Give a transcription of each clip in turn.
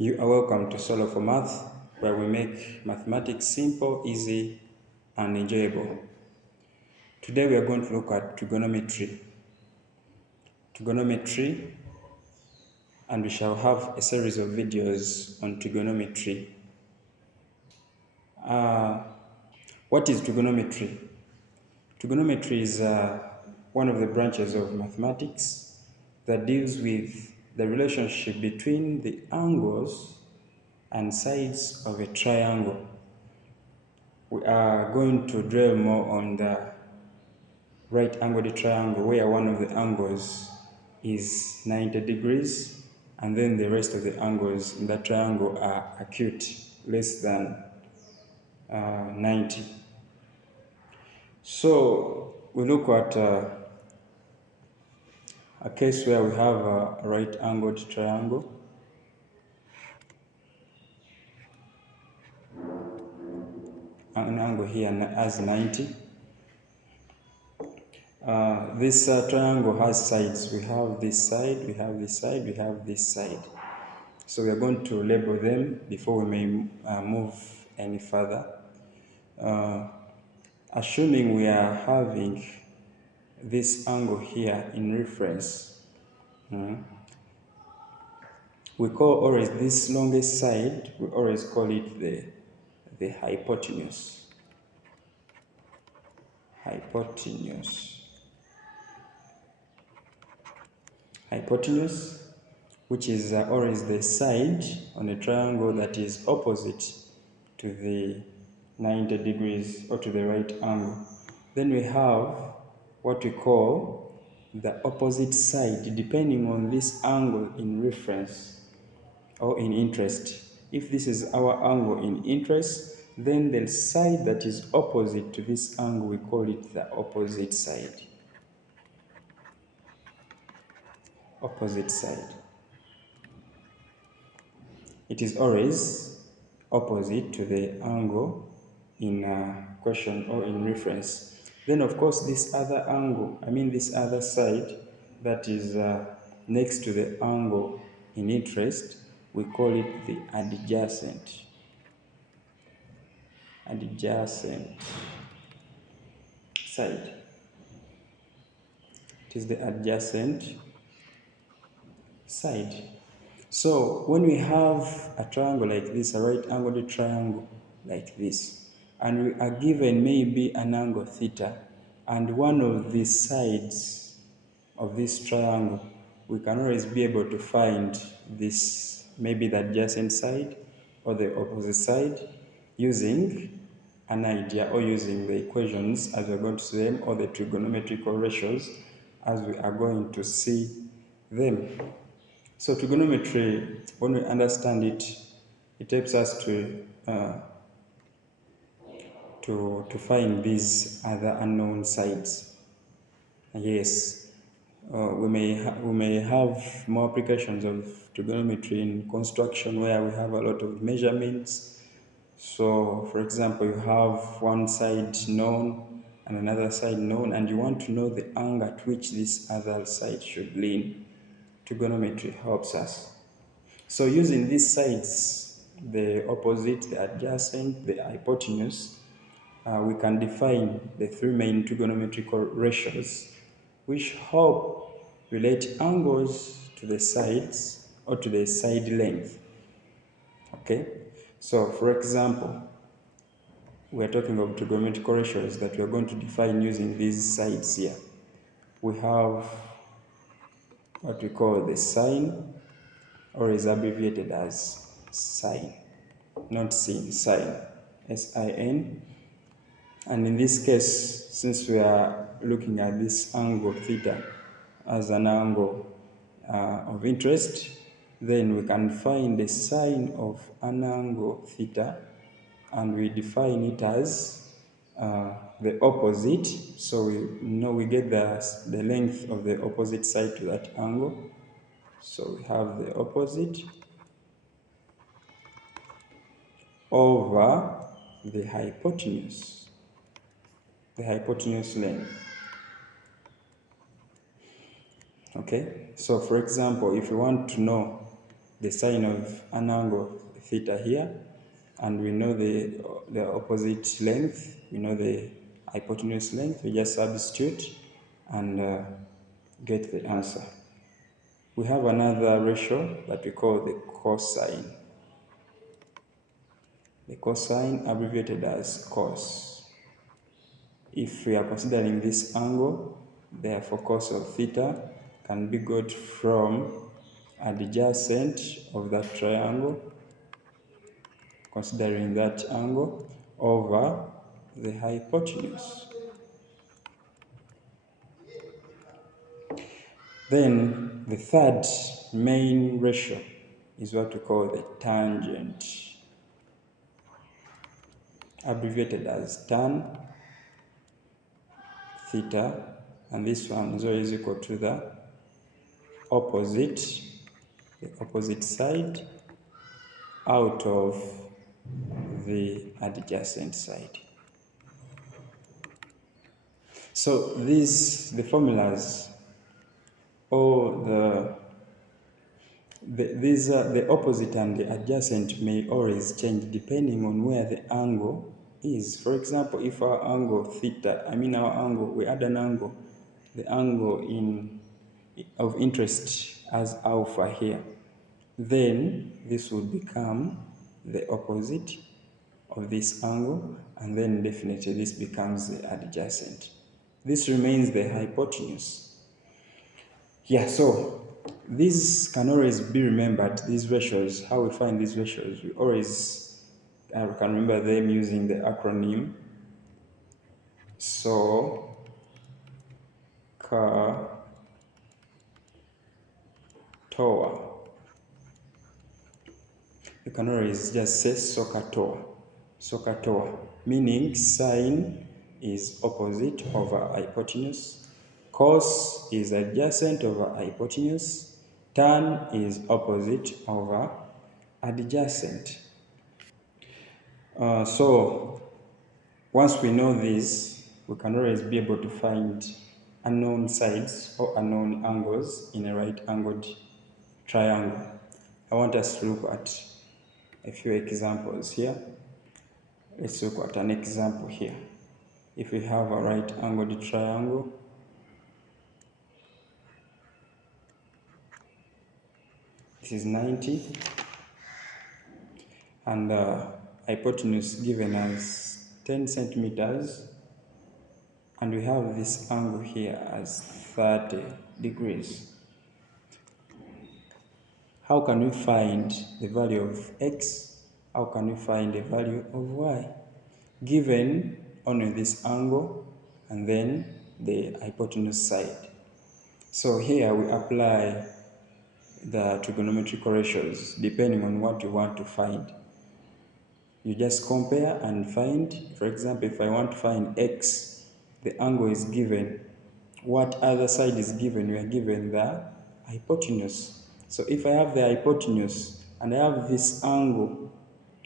You are welcome to Solo for Math, where we make mathematics simple, easy, and enjoyable. Today we are going to look at trigonometry. And we shall have a series of videos on trigonometry. What is trigonometry? Trigonometry is one of the branches of mathematics that deals with the relationship between the angles and sides of a triangle. We are going to dwell more on the right-angled triangle, where one of the angles is 90 degrees, and then the rest of the angles in that triangle are acute, less than 90. So we look at a case where we have a right-angled triangle. An angle here as 90. This triangle has sides. We have this side, we have this side, we have this side. So we are going to label them before we may move any further. Assuming we are having this angle here in reference, we call always this longest side, we always call it the hypotenuse. Hypotenuse, which is always the side on a triangle that is opposite to the 90 degrees or to the right angle. Then we have what we call the opposite side, depending on this angle in reference or in interest. If this is our angle in interest, then the side that is opposite to this angle, we call it the opposite side. Opposite side. It is always opposite to the angle in question or in reference. Then of course this other angle, this other side that is next to the angle in interest, we call it the adjacent. Adjacent side. It is the adjacent side. So when we have a triangle like this, a right-angled triangle like this, and we are given maybe an angle theta, and one of the sides of this triangle, we can always be able to find this, maybe the adjacent side or the opposite side, using an idea or using the equations as we're going to see them, or the trigonometrical ratios as we are going to see them. So trigonometry, when we understand it, it helps us to find these other unknown sides. Yes, we may have more applications of trigonometry in construction, where we have a lot of measurements. So, for example, you have one side known and another side known, and you want to know the angle at which this other side should lean. Trigonometry helps us. So using these sides, the opposite, the adjacent, the hypotenuse, we can define the three main trigonometrical ratios which help relate angles to the sides or to the side length. Okay, so for example, we are talking of trigonometrical ratios that we are going to define using these sides here. We have what we call the sine, or is abbreviated as sine, not sin, sine, S-I-N. And in this case, since we are looking at this angle theta as an angle of interest, then we can find the sine of an angle theta, and we define it as the opposite. So we know we get the length of the opposite side to that angle. So we have the opposite over the hypotenuse length. Okay, so for example, if you want to know the sine of an angle theta here, and we know the opposite length, we know the hypotenuse length. We just substitute and get the answer. We have another ratio that we call the cosine. The cosine, abbreviated as cos. If we are considering this angle, therefore cos of theta can be got from adjacent of that triangle, considering that angle, over the hypotenuse. Then the third main ratio is what we call the tangent, abbreviated as tan theta, and this one is always equal to the opposite side out of the adjacent side. So the formulas, or the opposite and the adjacent may always change depending on where the angle is. For example, if our angle theta, we add an angle, the angle of interest as alpha here, then this would become the opposite of this angle, and then definitely this becomes the adjacent. This remains the hypotenuse. Yeah, so these can always be remembered, these ratios. How we find these ratios, we always can remember them using the acronym SO, CA, TOA. You can always just say SOCATOA, meaning sine is opposite over hypotenuse, cos is adjacent over hypotenuse, tan is opposite over adjacent. So once we know this, we can always be able to find unknown sides or unknown angles in a right-angled triangle. I want us to look at a few examples here. Let's look at an example here. If we have a right-angled triangle, this is 90, and hypotenuse given as 10 centimeters, and we have this angle here as 30 degrees. How can we find the value of x? How can we find the value of y? Given only this angle and then the hypotenuse side. So here we apply the trigonometric ratios depending on what you want to find. You just compare and find. For example, if I want to find x, the angle is given. What other side is given? We are given the hypotenuse. So if I have the hypotenuse and I have this angle,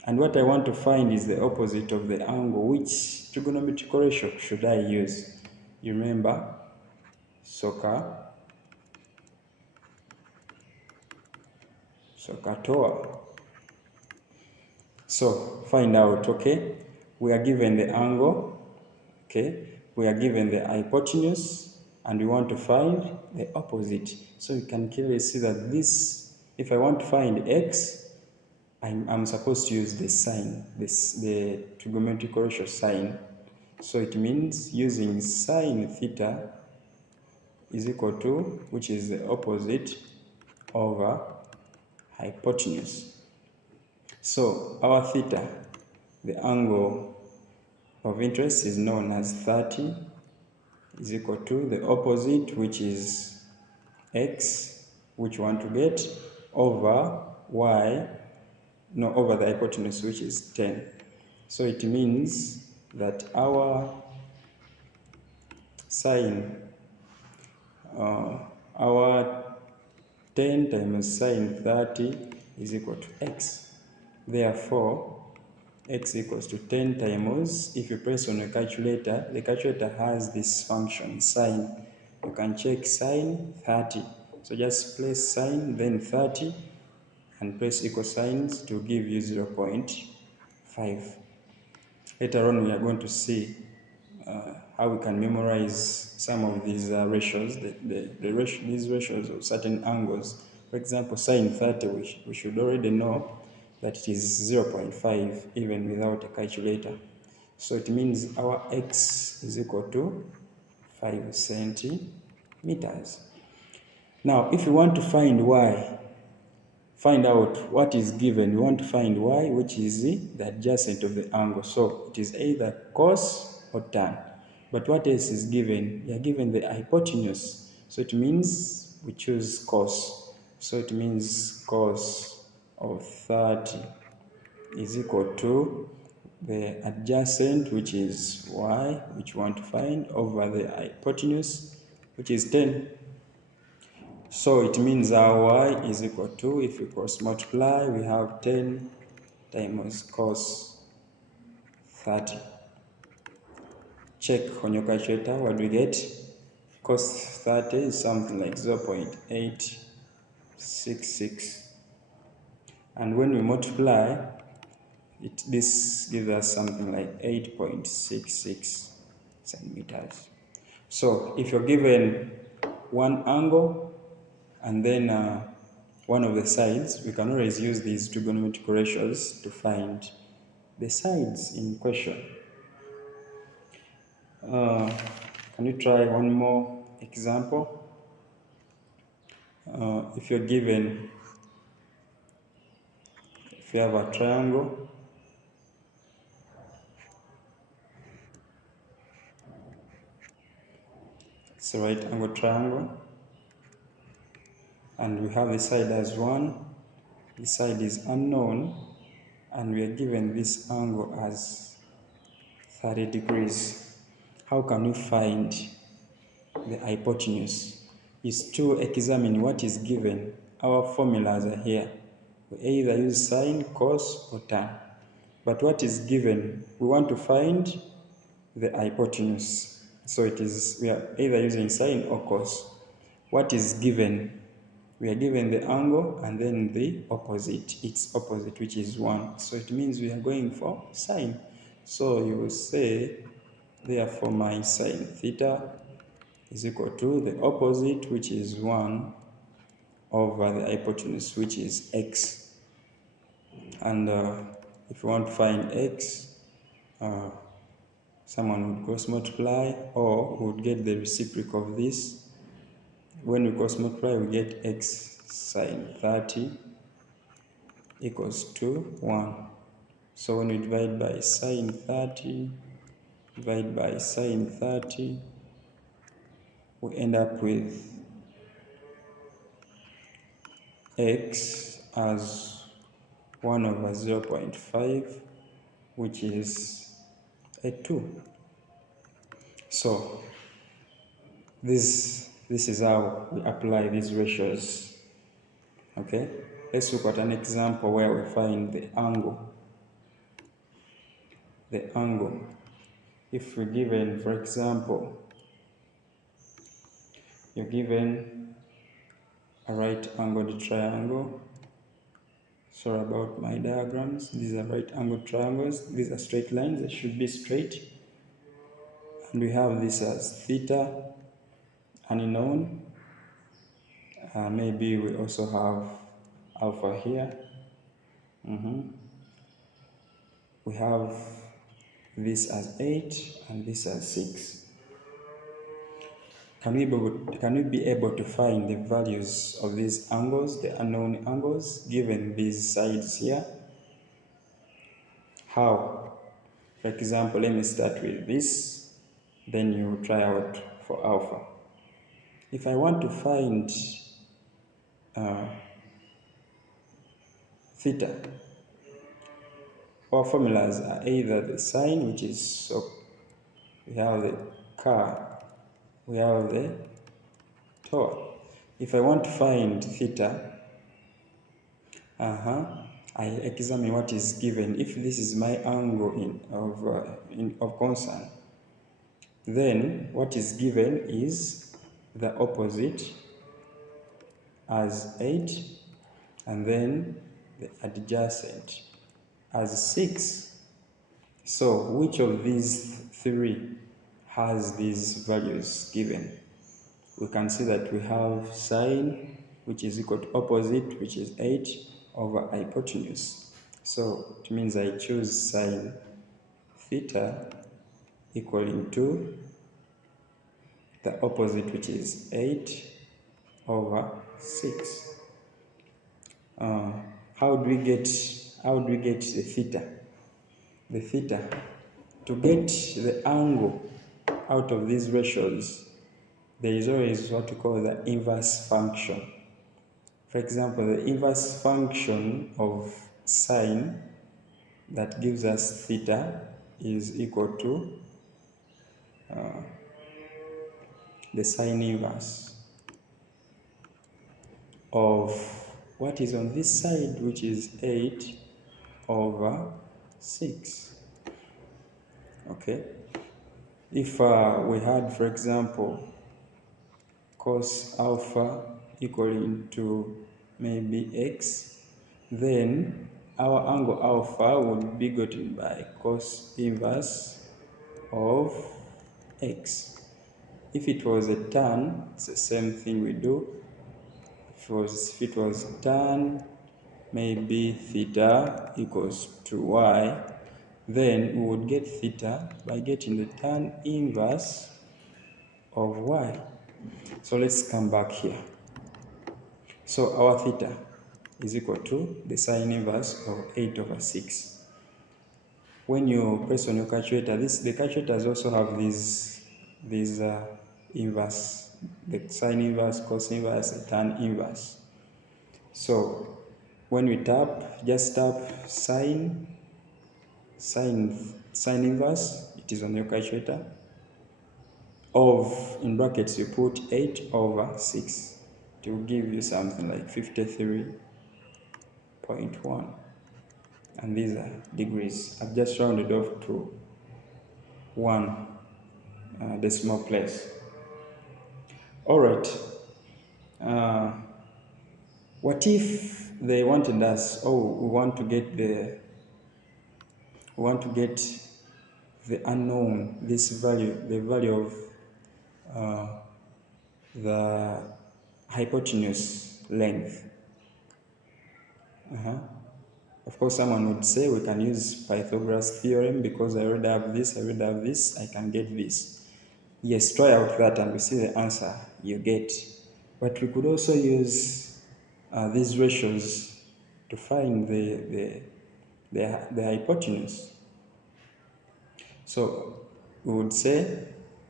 and what I want to find is the opposite of the angle, which trigonometric ratio should I use? You remember, SOCATOA. So find out, okay? We are given the angle, okay? We are given the hypotenuse, and we want to find the opposite. So you can clearly see that this, if I want to find x, I'm supposed to use the sine, the trigonometric ratio sine. So it means using sine theta is equal to, which is the opposite over hypotenuse. So our theta, the angle of interest, is known as 30, is equal to the opposite, which is x, which we want to get, over y, no, over the hypotenuse, which is 10. So it means that our sine, our 10 times sine 30 is equal to x. Therefore, x equals to 10 times, if you press on a calculator, the calculator has this function, sine. You can check sine 30. So just place sine, then 30, and press equal signs to give you 0.5. Later on, we are going to see how we can memorize some of these ratios, these ratios of certain angles. For example, sine 30, we should already know that it is 0.5 even without a calculator. So it means our x is equal to 5 centimeters. Now, if you want to find y, find out what is given. You want to find y, which is the adjacent of the angle. So it is either cos or tan. But what else is given? You are given the hypotenuse. So it means we choose cos. So it means cos of 30 is equal to the adjacent, which is y, which we want to find, over the hypotenuse, which is 10. So it means our y is equal to, if we cross multiply, we have 10 times cos 30. Check on your calculator, what do we get? Cos 30 is something like 0.866. And when we multiply, this gives us something like 8.66 centimeters. So if you're given one angle and then one of the sides, we can always use these trigonometric ratios to find the sides in question. Can you try one more example? If you have a triangle, it's a right angle triangle, and we have the side as 1, the side is unknown, and we are given this angle as 30 degrees. How can we find the hypotenuse? Is to examine what is given. Our formulas are here. We either use sine, cos, or tan. But what is given, we want to find the hypotenuse. So we are either using sine or cos. What is given? We are given the angle and then the opposite, its opposite, which is 1. So it means we are going for sine. So you will say, therefore my sine theta is equal to the opposite, which is 1, over the hypotenuse, which is x. And if you want to find x, someone would cross multiply, or would get the reciprocal of this. When we cross multiply, we get x sine 30 equals to 1. So when we divide by sine 30, divide by sine 30, we end up with x as 1 over 0.5, which is a 2. So this is how we apply these ratios. Okay, let's look at an example where we find the angle. The angle. If we're given, for example, you're given a right angled triangle. Sorry about my diagrams. These are right angled triangles. These are straight lines. They should be straight. And we have this as theta, unknown. Maybe we also have alpha here. We have this as 8 and this as 6. Can we be able to find the values of these angles, the unknown angles, given these sides here? How? For example, let me start with this, then you try out for alpha. If I want to find theta, our formulas are either the sine, which is, so we have the car, we have the torr. If I want to find theta, I examine what is given. If this is my angle of concern, then what is given is the opposite as 8, and then the adjacent as 6. So which of these three has these values given? We can see that we have sine, which is equal to opposite, which is 8 over hypotenuse. So it means I choose sine theta equaling to the opposite, which is 8 over 6. How do we get the theta? The theta, to get the angle out of these ratios, there is always what we call the inverse function. For example, the inverse function of sine that gives us theta is equal to the sine inverse of what is on this side, which is 8 over 6. Okay? If we had, for example, cos alpha equaling to maybe x, then our angle alpha would be gotten by cos inverse of x. If it was a tan, it's the same thing we do. If it was tan, maybe theta equals to y, then we would get theta by getting the tan inverse of y. So let's come back here. So our theta is equal to the sine inverse of 8 over 6. When you press on your calculator, the calculators also have these inverse, the sine inverse, cos inverse, and tan inverse. So when we tap, just tap sine inverse, it is on your calculator, of, in brackets you put 8 over 6. It will give you something like 53.1. And these are degrees. I've just rounded off to 1 decimal place. All right. What if they wanted us? Oh, we want to get the unknown. This value, the value of the hypotenuse length. Of course, someone would say we can use Pythagoras theorem because I already have this, I can get this. Yes, try out that and we see the answer you get. But we could also use these ratios to find the hypotenuse. So we would say,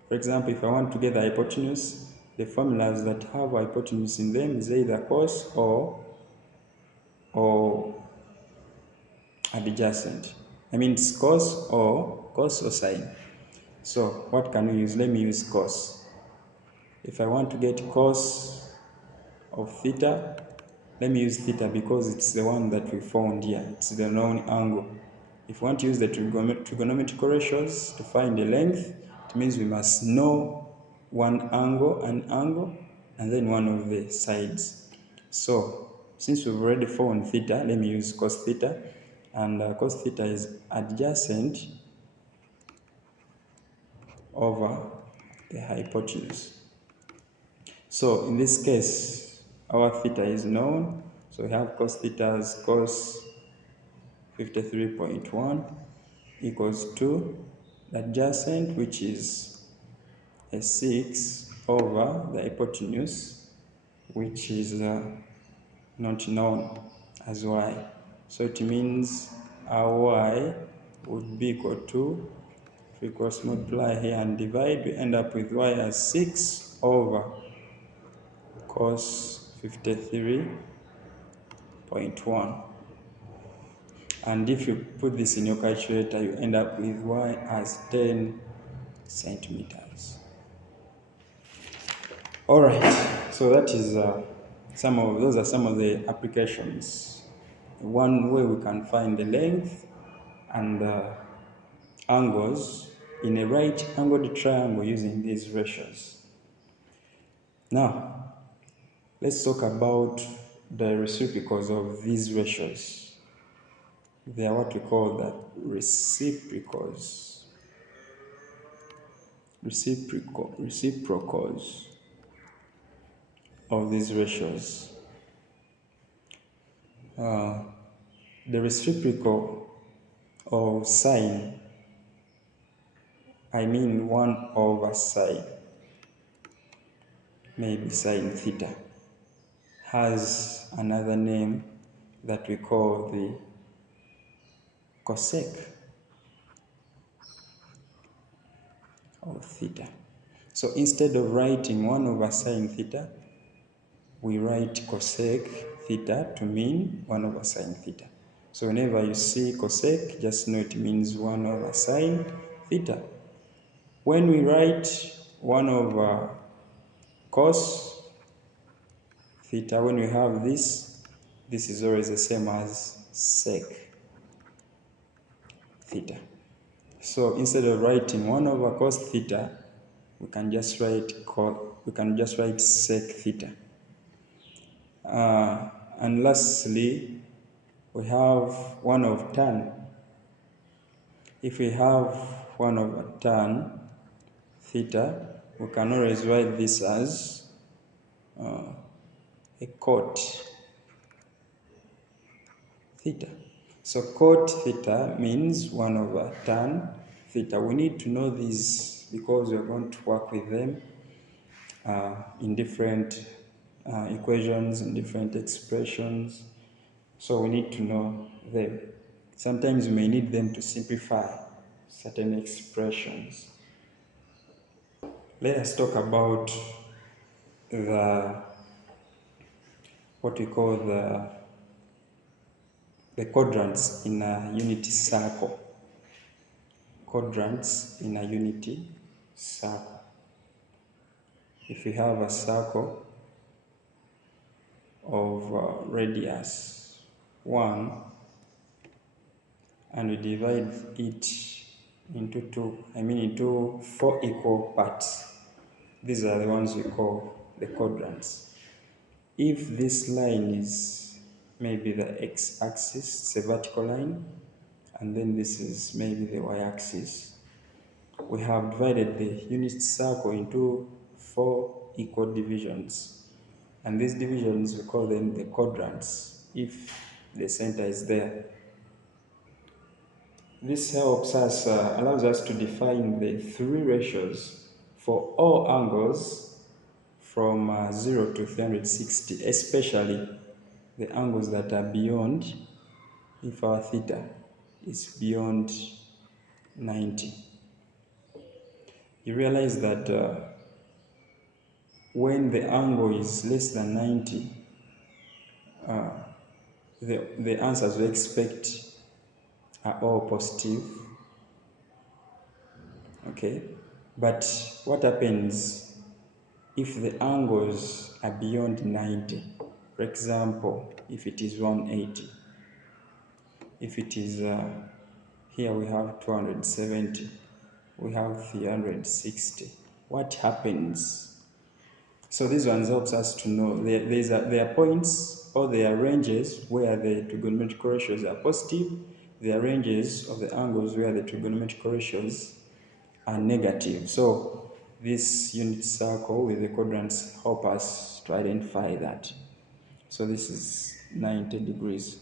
for example, if I want to get the hypotenuse, the formulas that have hypotenuse in them is either cos or adjacent. I mean, it's cos or sine. So what can we use? Let me use cos. If I want to get cos of theta, let me use theta because it's the one that we found here. It's the known angle. If we want to use the trigonometric ratios to find the length, it means we must know an angle, and then one of the sides. So since we've already found theta, let me use cos theta. And cos theta is adjacent over the hypotenuse. So in this case, our theta is known. So we have cos theta as cos 53.1 equals to the adjacent, which is a 6 over the hypotenuse, which is not known as y. So it means our y would be equal to, if we cross multiply here and divide, we end up with y as 6 over cos 53.1. And if you put this in your calculator, you end up with y as 10 centimeters. All right, so that is those are some of the applications. One way we can find the length and angles in a right-angled triangle using these ratios. Now, let's talk about the reciprocals of these ratios. They are what we call the reciprocals of these ratios. The reciprocal of sine, I mean 1 over sine, maybe sine theta, has another name that we call the cosec of theta. So instead of writing 1 over sine theta, we write cosec theta to mean 1 over sine theta. So whenever you see cosec, just know it means 1 over sine theta. When we write 1 over cos theta, when we have this is always the same as sec theta. So instead of writing 1 over cos theta, we can just write sec theta. And lastly, we have 1 over tan. If we have 1 over tan theta, we can always write this as a cot theta. So cot theta means 1 over tan theta. We need to know these because we're going to work with them in different equations, in different expressions. So we need to know them. Sometimes we may need them to simplify certain expressions. Let us talk about what we call the quadrants in a unity circle. Quadrants in a unity circle. If we have a circle of radius 1 and we divide it into 4 equal parts, these are the ones we call the quadrants. If this line is maybe the x-axis, it's a vertical line, and then this is maybe the y-axis, we have divided the unit circle into 4 equal divisions. And these divisions, we call them the quadrants, if the center is there. This allows us to define the 3 ratios for all angles from 0 to 360, especially the angles that are beyond, if our theta is beyond 90. You realize that when the angle is less than 90, the answers we expect are all positive. Okay? But what happens if the angles are beyond 90? For example, if it is 180, if it is here we have 270, we have 360. What happens? So these ones helps us to know there are points or there are ranges where the trigonometric ratios are positive. There are ranges of the angles where the trigonometric ratios are negative. So this unit circle with the quadrants help us to identify that. So this is 90 degrees.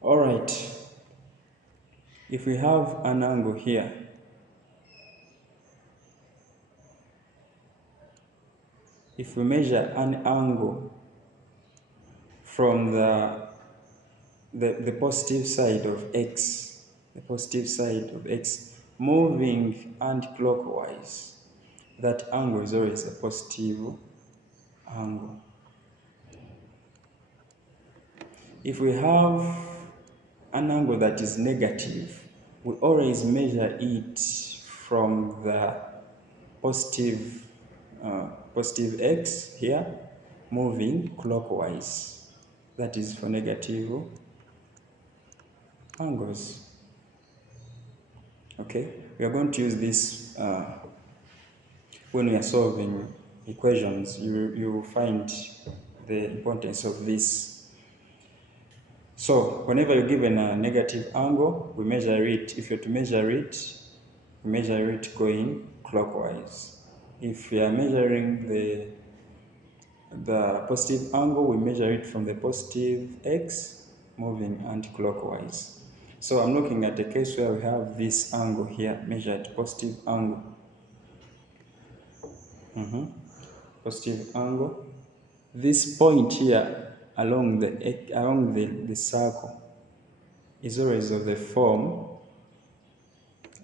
All right. If we have an angle here, if we measure an angle from the positive side of x, moving anti-clockwise, that angle is always a positive angle. If we have an angle that is negative, we always measure it from the positive x here, moving clockwise. That is for negative angles. Okay, we are going to use this when we are solving equations. You will find the importance of this. So whenever you're given a negative angle, we measure it. If you're to measure it, we measure it going clockwise. If we are measuring the positive angle, we measure it from the positive x, moving anti-clockwise. So I'm looking at a case where we have this angle here, measured positive angle. Positive angle. This point here along the circle is always of the form.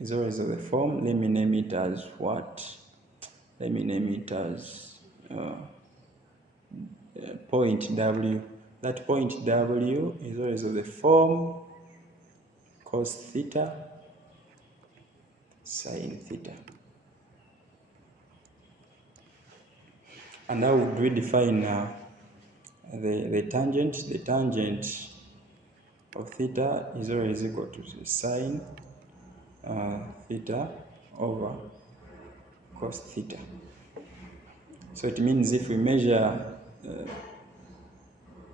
Let me name it as what? Let me name it as point W. That point W is always of the form cos theta, sine theta. And how would we define the tangent? The tangent of theta is always equal to the sine theta over cos theta. So it means if we measure,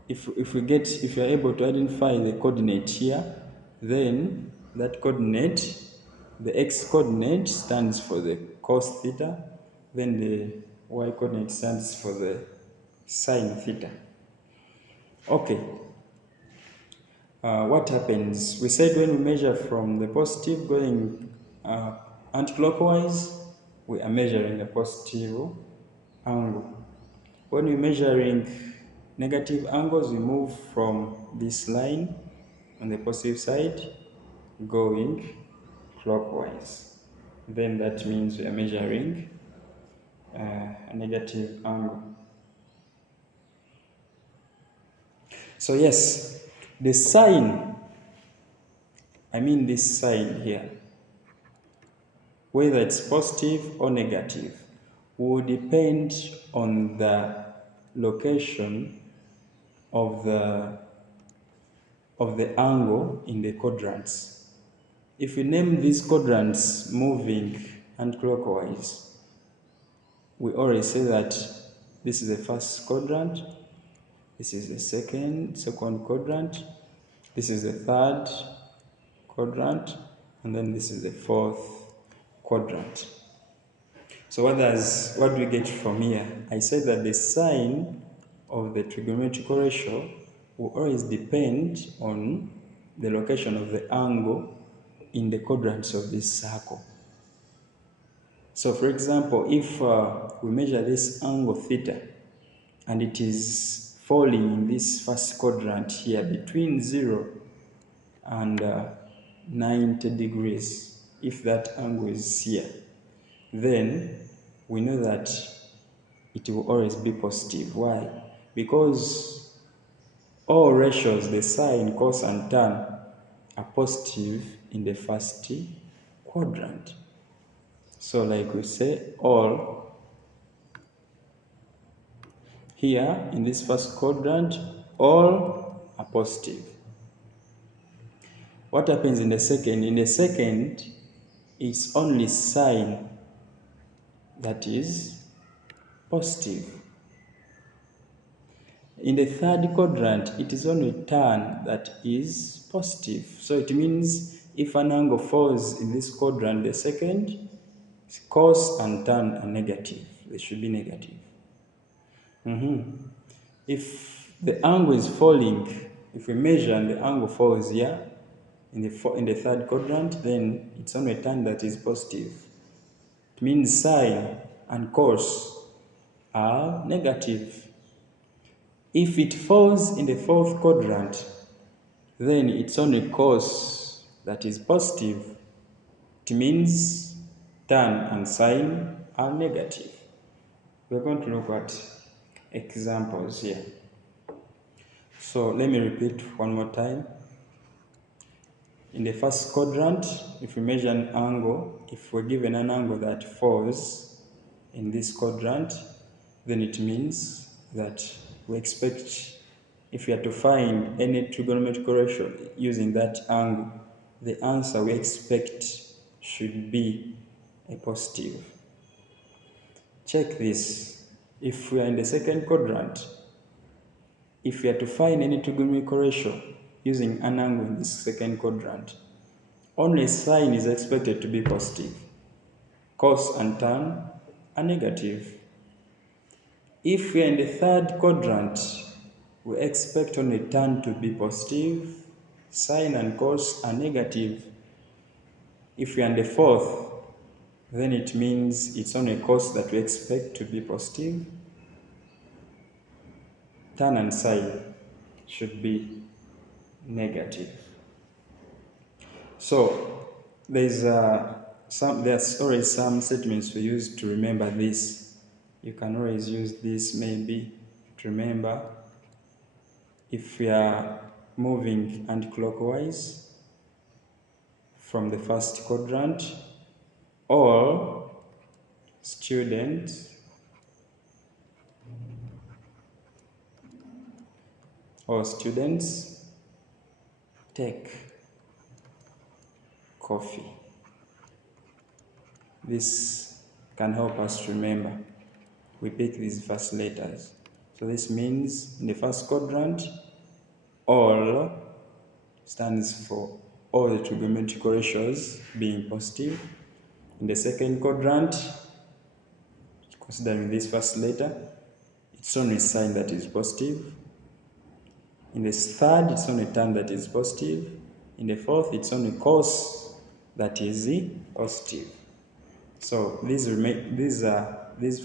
if we are able to identify the coordinate here, then that coordinate, the x coordinate stands for the cos theta, then the y coordinate stands for the sine theta. Okay. What happens? We said when we measure from the positive going anti-clockwise, we are measuring a positive angle. When we're measuring negative angles, we move from this line on the positive side going clockwise. Then that means we are measuring a negative angle. So yes, the sign, this sign here, whether it's positive or negative, will depend on the location of the angle in the quadrants. If we name these quadrants moving anti-clockwise, we always say that this is the first quadrant, this is the second quadrant, this is the third quadrant, and then this is the fourth quadrant. So what do we get from here? I said that the sign of the trigonometric ratio will always depend on the location of the angle in the quadrants of this circle. So for example, if we measure this angle theta and it is falling in this first quadrant here between 0 and 90 degrees, if that angle is here, then we know that it will always be positive. Why? Because all ratios, the sine, cos, and tan, are positive in the first quadrant. So like we say, all here in this first quadrant, all are positive. What happens in the second? In the second, it's only sine that is positive. In the third quadrant, it is only tan that is positive. So it means if an angle falls in this quadrant, the second, cos and tan are negative. They should be negative. If the angle is falling, if we measure and the angle falls here in the third quadrant, then it's only tan that is positive. It means sine and cos are negative. If it falls in the fourth quadrant, then it's only cos that is positive. It means tan and sine are negative. We're going to look at examples here. So let me repeat one more time. In the first quadrant, if we measure an angle, if we're given an angle that falls in this quadrant, then it means that we expect, if we are to find any trigonometric ratio using that angle, the answer we expect should be a positive. Check this. If we are in the second quadrant, if we are to find any trigonometric ratio using an angle in this second quadrant, only sine is expected to be positive. Cos and tan are negative. If we are in the third quadrant, we expect only tan to be positive, sine and cos are negative. If we are in the fourth, then it means it's only cos that we expect to be positive. Tan and sine should be negative. So there's always some statements we use to remember this. You can always use this maybe to remember if we are moving anticlockwise from the first quadrant, all students take coffee. This can help us remember. We pick these first letters. So this means in the first quadrant, all stands for all the trigonometric ratios being positive. In the second quadrant, considering this first letter, it's only sine that is positive. In the third, it's only tan that is positive. In the fourth, it's only cos that is positive. So these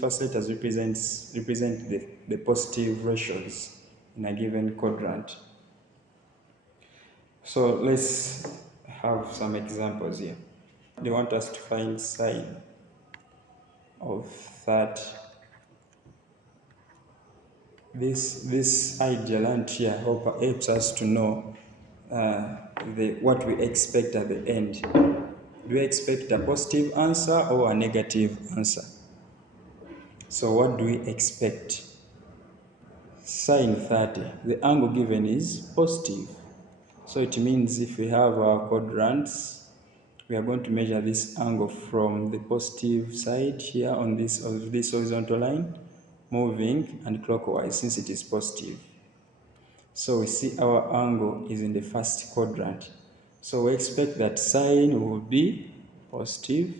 first letters represent the positive ratios in a given quadrant. So let's have some examples here. They want us to find sine of that. This idea learned here helps us to know what we expect at the end. Do we expect a positive answer or a negative answer? So what do we expect? Sine 30, the angle given is positive. So it means if we have our quadrants, we are going to measure this angle from the positive side here on this horizontal line, moving and clockwise since it is positive. So we see our angle is in the first quadrant. So we expect that sine will be positive.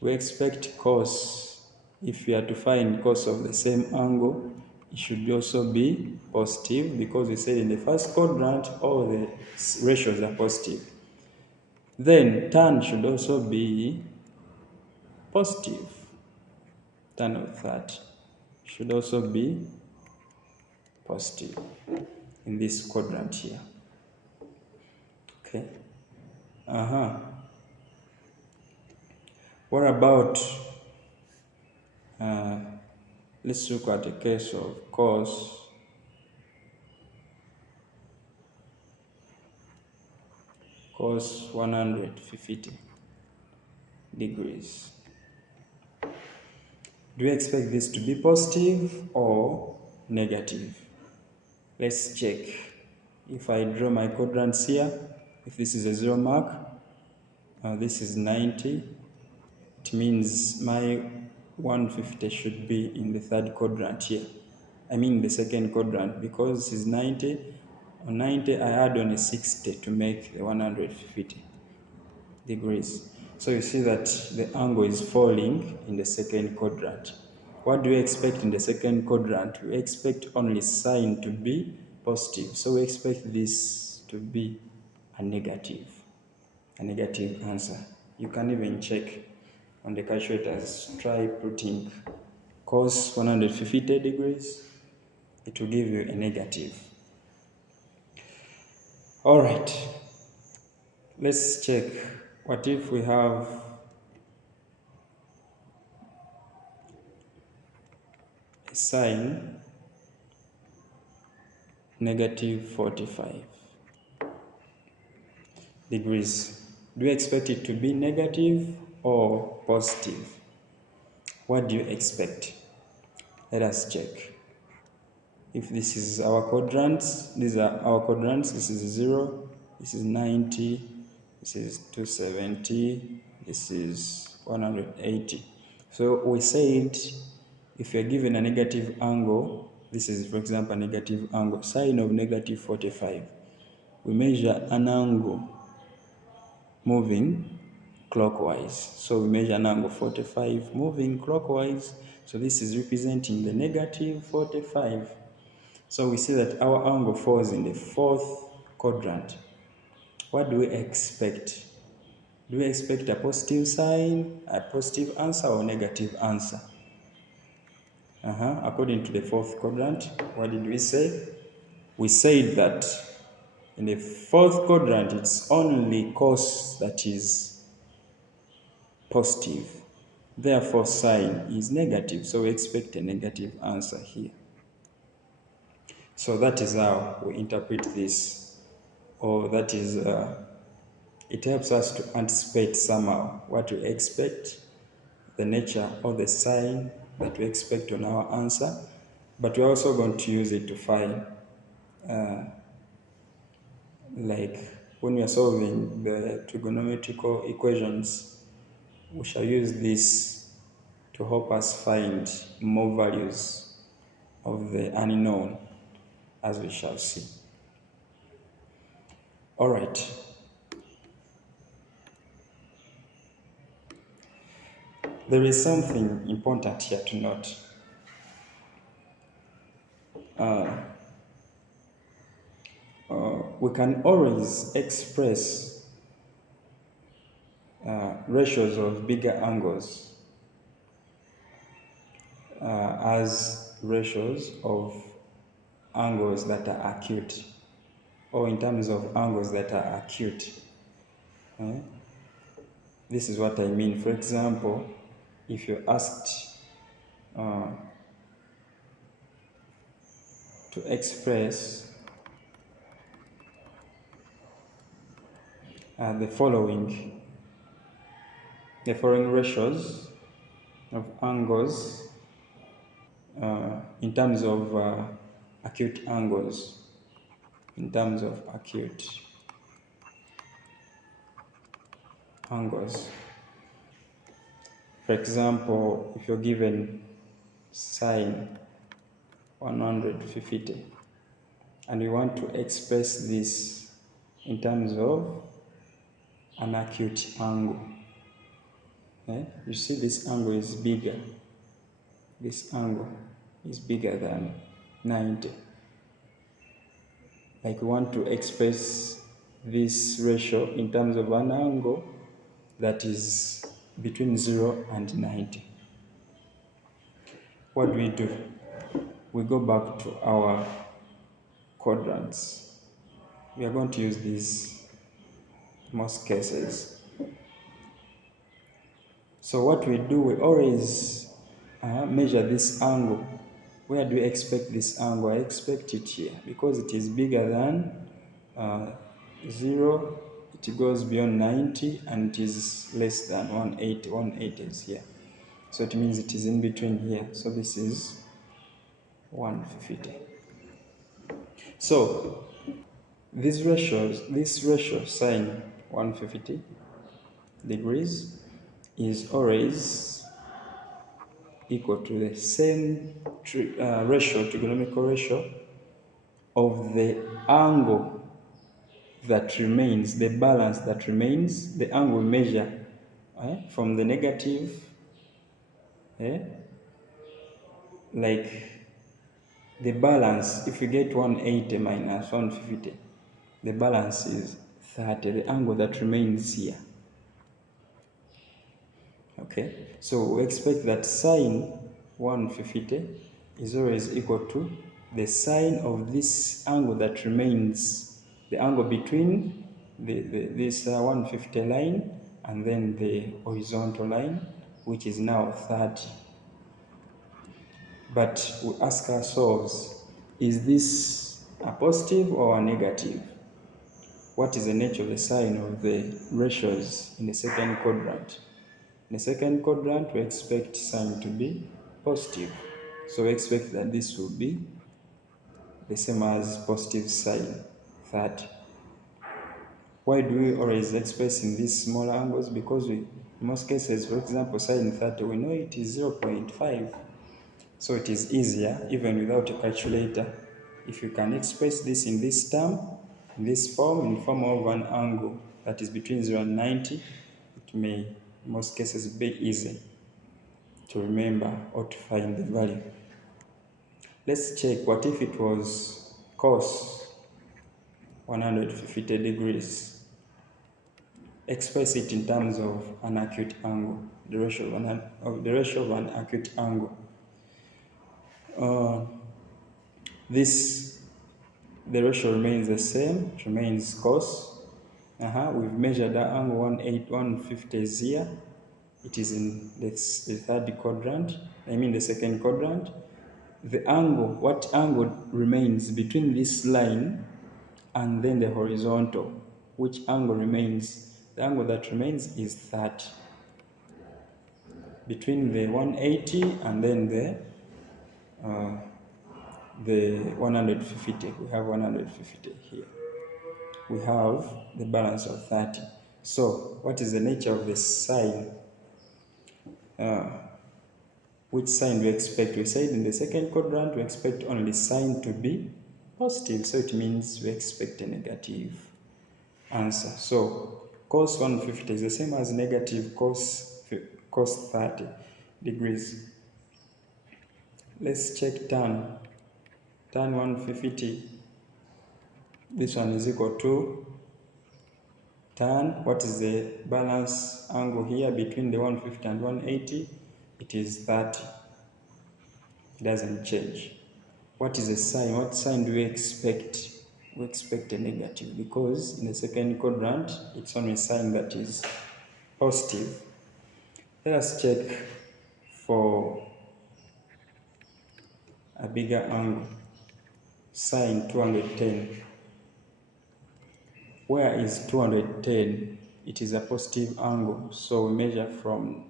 We expect cos. If we are to find cos of the same angle, it should also be positive because we said in the first quadrant all the ratios are positive. Then tan should also be positive. Tan of that should also be positive in this quadrant here. Okay. What about, let's look at a case of cos 150 degrees. Do we expect this to be positive or negative? Let's check. If I draw my quadrants here, if this is a 0 mark, this is 90, it means my 150 should be in the third quadrant here. I mean the second quadrant, because this is 90. On 90, I add on a 60 to make the 150 degrees. So you see that the angle is falling in the second quadrant. What do we expect in the second quadrant? We expect only sine to be positive. So we expect this to be a negative answer. You can even check on the calculators. Try putting cos 150 degrees. It will give you a negative. All right. Let's check. What if we have a sine negative 45 degrees? Do you expect it to be negative or positive? What do you expect? Let us check. If this is our quadrants, these are our quadrants. This is 0, this is 90, this is 270, this is 180. So we said if you're given a negative angle, This is, for example, a negative angle, sine of negative 45. We measure an angle moving clockwise. So we measure an angle 45 moving clockwise. So this is representing the negative 45. So we see that our angle falls in the fourth quadrant. What do we expect? Do we expect a positive sign, a positive answer, or negative answer? According to the fourth quadrant, what did we say? We said that in the fourth quadrant, it's only cos that is positive. Therefore, sine is negative, so we expect a negative answer here. So that is how we interpret this, or that is, it helps us to anticipate somehow what we expect, the nature or the sign that we expect on our answer, but we're also going to use it to find, like when we are solving the trigonometrical equations, we shall use this to help us find more values of the unknown, as we shall see. All right. There is something important here to note. We can always express ratios of bigger angles as ratios of angles that are acute, or in terms of angles that are acute. This is what I mean. For example, if you're asked to express the following ratios of angles in terms of acute angles, in terms of acute angles. For example, if you're given sine 150 and you want to express this in terms of an acute angle, you see this angle is bigger. This angle is bigger than 90. Like we want to express this ratio in terms of an angle that is between 0 and 90. What do? We go back to our quadrants. We are going to use these most cases. So what we do, we always measure this angle. Where do we expect this angle? I expect it here because it is bigger than 0. It goes beyond 90 and it is less than 180. 180 is here. So it means it is in between here. So this is 150. So this ratio sine 150 degrees is always equal to the same trigonometrical ratio of the angle that remains, the balance that remains, the angle we measure from the negative, like the balance, if you get 180 minus 150, the balance is 30, the angle that remains here. Okay, so we expect that sine 150 is always equal to the sine of this angle that remains, the angle between this 150 line and then the horizontal line, which is now 30. But we ask ourselves, is this a positive or a negative? What is the nature of the sign of the ratios in the second quadrant? In the second quadrant, we expect sign to be positive. So we expect that this will be the same as positive sign 30. Why do we always express in these small angles? Because in most cases, for example, sine 30, we know it is 0.5. So it is easier, even without a calculator, if you can express this in this term, in this form, in form of an angle that is between 0 and 90, it may, in most cases, be easy to remember or to find the value. Let's check what if it was cos 150 degrees. Express it in terms of an acute angle, the ratio of an acute angle. The ratio remains the same, it remains cos. We've measured that angle 150 is here. It is in the third quadrant, the second quadrant. The angle, what angle remains between this line and then the horizontal? Which angle remains? The angle that remains is 30. Between the 180 and then the 150, we have 150 here. We have the balance of 30. So, what is the nature of the sine? Which sign do we expect? We said in the second quadrant we expect only sine to be positive, so it means we expect a negative answer. So cos 150 is the same as negative cos 30 degrees. Let's check tan. Tan 150. This one is equal to tan. What is the balance angle here between the 150 and 180? It is 30. It doesn't change. What is the sign? What sign do we expect? We expect a negative because in the second quadrant, it's only a sign that is positive. Let us check for a bigger angle. Sine 210. Where is 210? It is a positive angle. So we measure from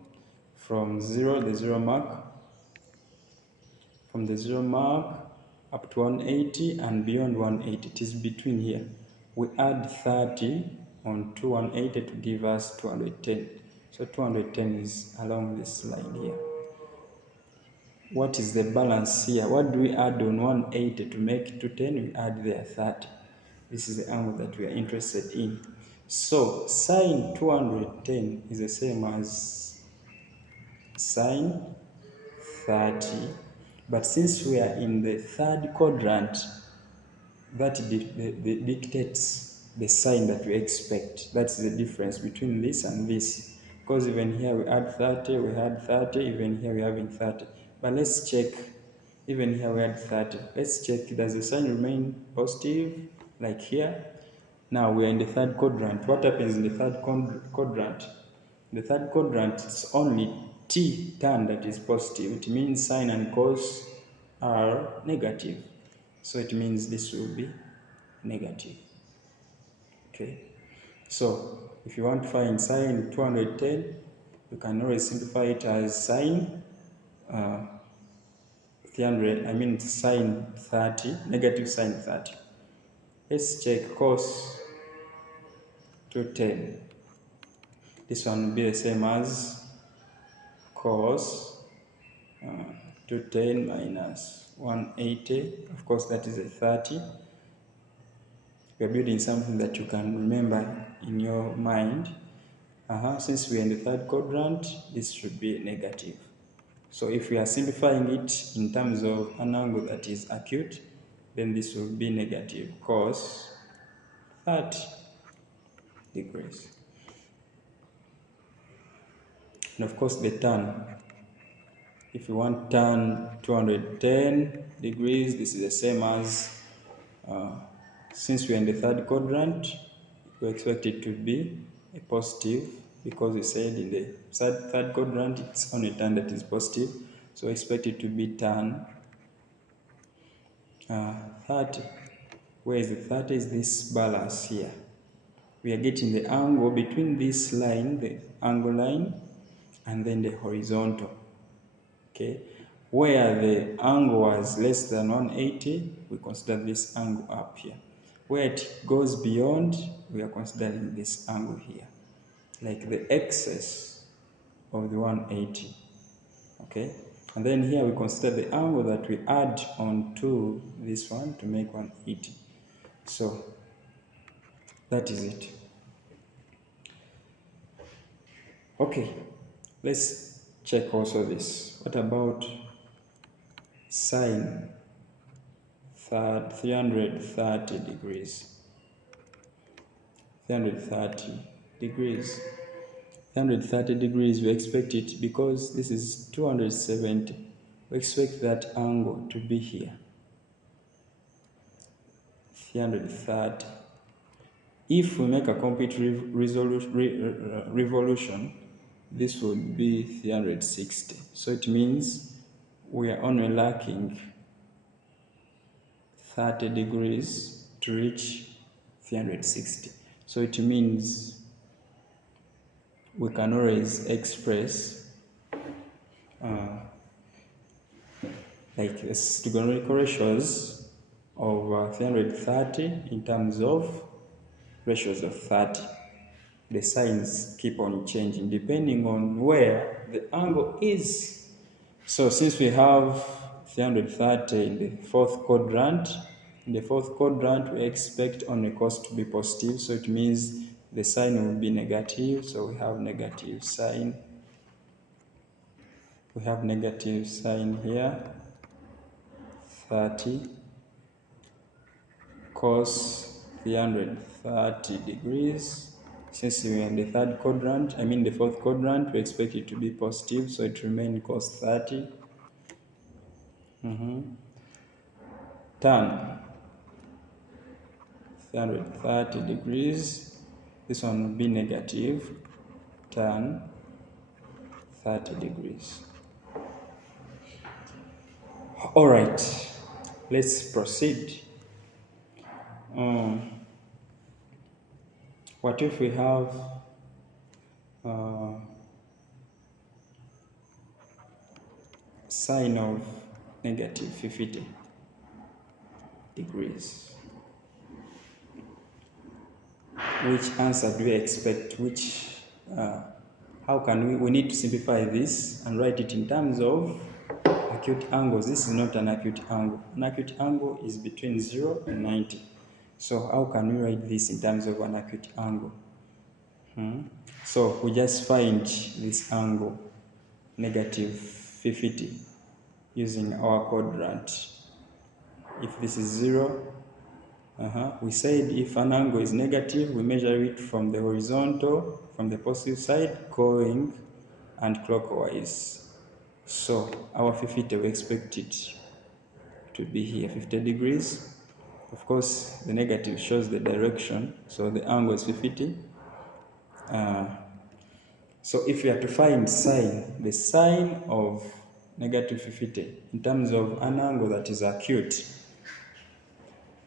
0, the 0 mark, from the 0 mark up to 180 and beyond 180. It is between here. We add 30 on to 180 to give us 210. So 210 is along this line here. What is the balance here? What do we add on 180 to make 210? We add there 30. This is the angle that we are interested in. So sine 210 is the same as sine 30. But since we are in the third quadrant, that dictates the sign that we expect. That's the difference between this and this. Because even here we add 30, we add 30, even here we're having 30. But let's check, even here we add 30. Let's check, does the sign remain positive, like here? Now we are in the third quadrant. What happens in the third quadrant? In the third quadrant, it's only tan that is positive. It means sine and cos are negative. So it means this will be negative. Okay. So if you want to find sine 210, you can always simplify it as sine 300, sine 30, negative sine 30. Let's check cos 210. This one will be the same as cos 210 minus 180. Of course, that is a 30. We are building something that you can remember in your mind. Since we are in the third quadrant, this should be negative. So if we are simplifying it in terms of an angle that is acute, then this will be negative cos 30 degrees. And of course the tan. If you want tan 210 degrees, this is the same as, since we are in the third quadrant, we expect it to be a positive because we said in the third quadrant, it's only tan that is positive. So we expect it to be tan 30. Where is the 30? Is this balance here? We are getting the angle between this line, the angle line, and then the horizontal. Okay, where the angle was less than 180, we consider this angle up here. Where it goes beyond, we are considering this angle here, like the excess of the 180. Okay, And then here we consider the angle that we add onto this one to make 180. So that is it. Okay, let's check also this. What about sine 330 degrees? 330 degrees. 330 degrees, we expect it because this is 270. We expect that angle to be here. 330. If we make a complete revolution, this would be 360. So it means we are only lacking 30 degrees to reach 360. So it means we can always express like trigonometric ratios of 330 in terms of ratios of 30. The signs keep on changing depending on where the angle is. So since we have 330 in the fourth quadrant, we expect only cos to be positive, so it means the sign will be negative, so we have negative sign. We have negative sign here, 30 cos 330 degrees. Since we are in the third quadrant, the fourth quadrant, we expect it to be positive, so it remains cos 30. Tan 330 degrees. This one will be negative, tan 30 degrees. All right, let's proceed. What if we have sine of negative 50 degrees? Which answer do we expect? How can we need to simplify this and write it in terms of acute angles. This is not an acute angle. An acute angle is between 0 and 90. So how can we write this in terms of an acute angle? So we just find this angle, negative 50, using our quadrant. If this is 0, we said if an angle is negative, we measure it from the horizontal, from the positive side, going and clockwise. So our 50, we expect it to be here, 50 degrees. Of course, the negative shows the direction, so the angle is 50. So if we are to find sine, the sine of negative 50 in terms of an angle that is acute,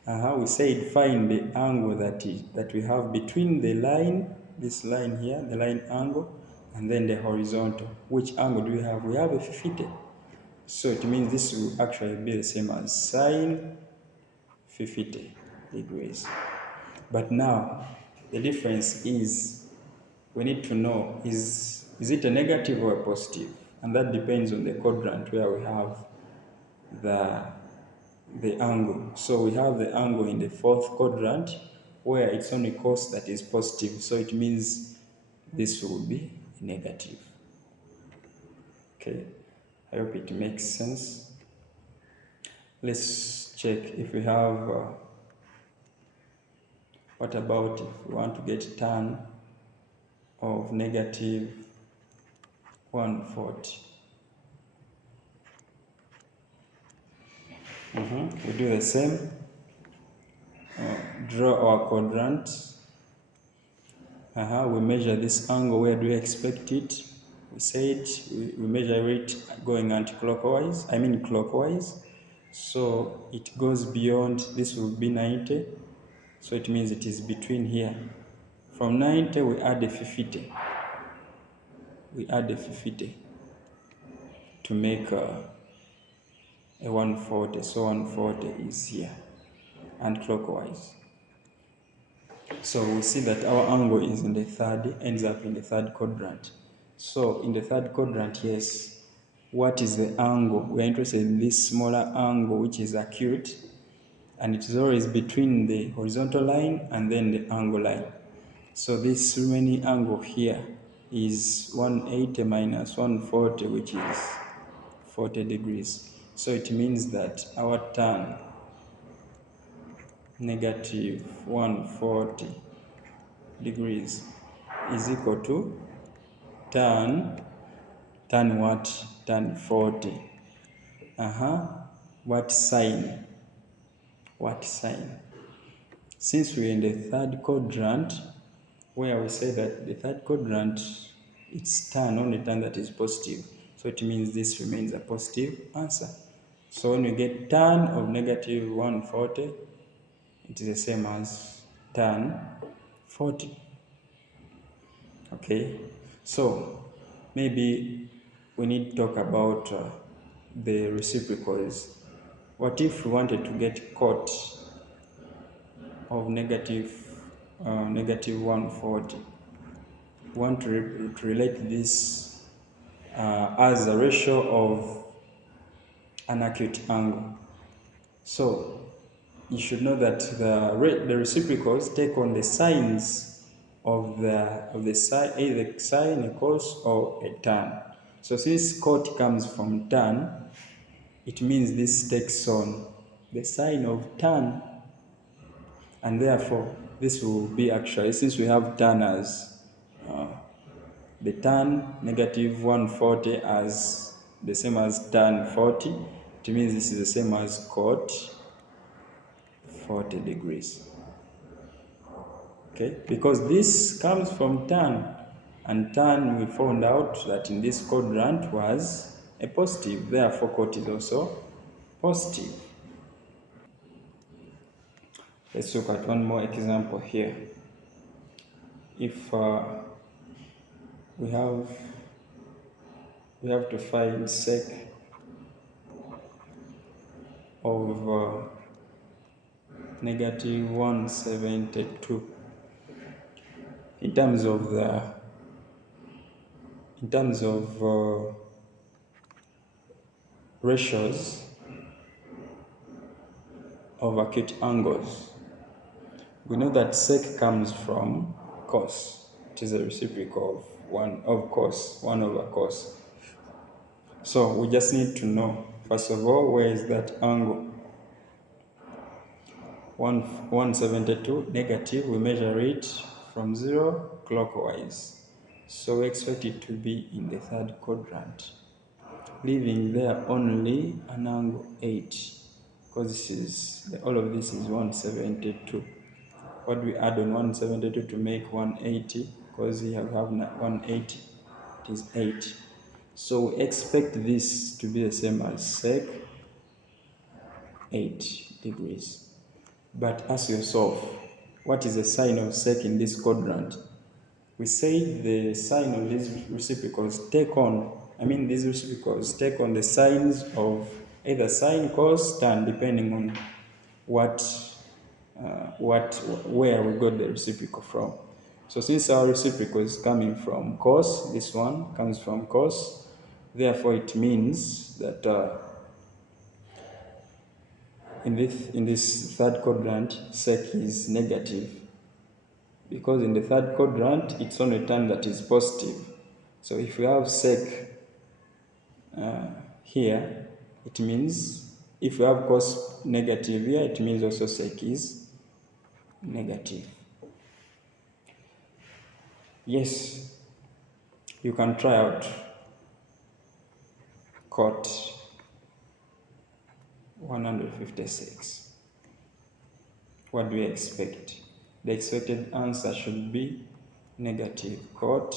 we said find the angle that we have between the line, this line here, the line angle, and then the horizontal. Which angle do we have? We have a 50. So it means this will actually be the same as sine 50 degrees. But now, the difference is we need to know is it a negative or a positive? And that depends on the quadrant where we have the angle. So we have the angle in the fourth quadrant where it's only cos that is positive. So it means this will be negative. Okay, I hope it makes sense. Let's check if we have, what about if we want to get tan of negative 140? We do the same. Draw our quadrant. We measure this angle. Where do we expect it? We said we measure it going anti-clockwise. Clockwise. So it goes beyond. This will be 90. So it means it is between here. From 90, we add a 50. We add a 50 to make a 140. So 140 is here and clockwise. So we see that our angle is in the third, ends up in the third quadrant. So in the third quadrant, yes, what is the angle. We are interested in this smaller angle, which is acute, and it is always between the horizontal line and then the angle line. So this remaining angle here is 180 minus 140, which is 40 degrees. So it means that our tan negative 140 degrees is equal to tan what? Tan 40. What sine? What sine? Since we're in the third quadrant, where we say that the third quadrant, it's tan, only tan that is positive. So it means this remains a positive answer. So when we get tan of negative 140, it is the same as tan 40. Okay, so maybe we need to talk about the reciprocals. What if we wanted to get cot of negative 140? We want to relate this as a ratio of an acute angle. So you should know that the reciprocals take on the signs of the sine, either sine, a cos, or a tan. So since cot comes from tan, it means this takes on the sign of tan, and therefore this will be actually, since we have tan as the tan negative 140 as the same as tan 40, it means this is the same as cot 40 degrees. Okay, because this comes from tan, and tan we found out that in this quadrant was a positive, therefore cot is also positive. Let's look at one more example here. If we have to find sec of negative 172 in terms of ratios of acute angles. We know that sec comes from cos. It is a reciprocal of 1 over cos. So we just need to know, first of all, where is that angle? 172 negative, we measure it from 0 clockwise. So we expect it to be in the third quadrant, leaving there only an angle 8, because all of this is 172. What do we add on 172 to make 180? Because we have 180, it is 8. So we expect this to be the same as sec 8 degrees. But ask yourself, what is the sign of sec in this quadrant? We say the sign of these reciprocals take on the signs of either sine, cos, tan, depending on where we got the reciprocal from. So since our reciprocal is coming from cos, this one comes from cos, therefore it means that in this third quadrant, sec is negative, because in the third quadrant it's only tan that is positive. So if we have sec here, it means if we have cos negative here, it means also sec is negative. Yes, you can try out cot 156. What do we expect? The expected answer should be negative cot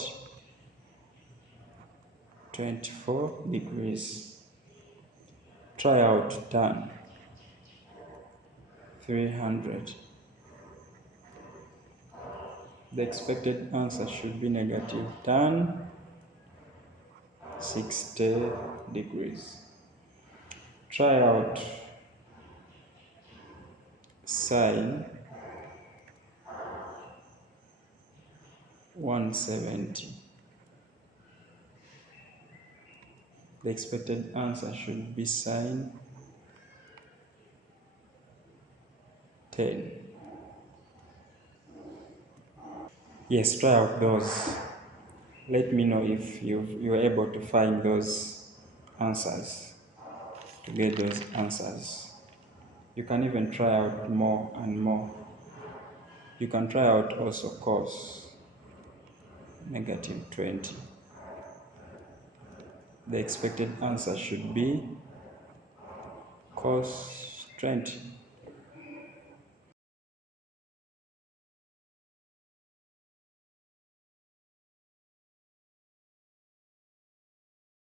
24 degrees. Try out tan 300. The expected answer should be negative tan 60 degrees. Try out sine 170. The expected answer should be sine 10. Yes, try out those. Let me know if you're able to find those answers, to get those answers. You can even try out more and more. You can try out also cos -20. The expected answer should be cos 20.